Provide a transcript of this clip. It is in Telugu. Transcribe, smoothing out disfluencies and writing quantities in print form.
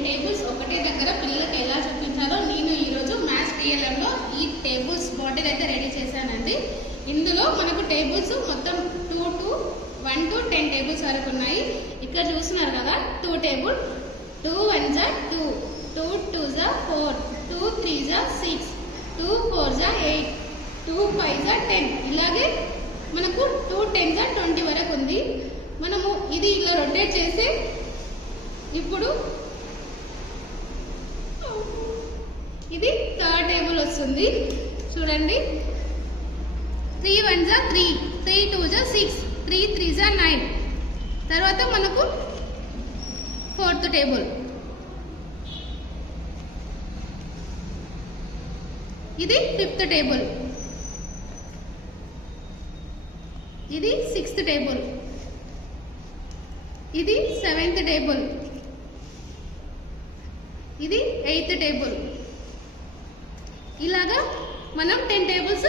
10 టేబుల్స్ ఒకటే దగ్గర పిల్లలకి ఎలా చూపించాలో నేను ఈరోజు మ్యాథ్స్ పిఎల్ఎంలో ఈ టేబుల్స్ బాటిల్ అయితే రెడీ చేశానండి. ఇందులో మనకు టేబుల్స్ మొత్తం 1 to 10 టేబుల్స్ వరకు ఉన్నాయి. ఇక్కడ చూస్తున్నారు కదా 2 టేబుల్, 2 1 జా 2, 2 2 జా 4, 2 3 జా 6, 2 4 జా 8, 2 5 జా 10. ఇలాగే మనకు 2 10 జా 20 వరకు ఉంది. మనము ఇది ఇలా రొటేట్ చేసి ఇప్పుడు ఇది థర్డ్ టేబుల్ వస్తుంది. చూడండి 3 1 జా 3, 3 2 జా 6, 3 3 జా 9. తర్వాత మనకు ఫోర్త్ టేబుల్, ఇది ఫిఫ్త్ టేబుల్, ఇది సిక్స్త్ టేబుల్, ఇది సెవెంత్ టేబుల్, ఇది ఎయిత్ టేబుల్. ఇలాగా మనం 10 టేబుల్స్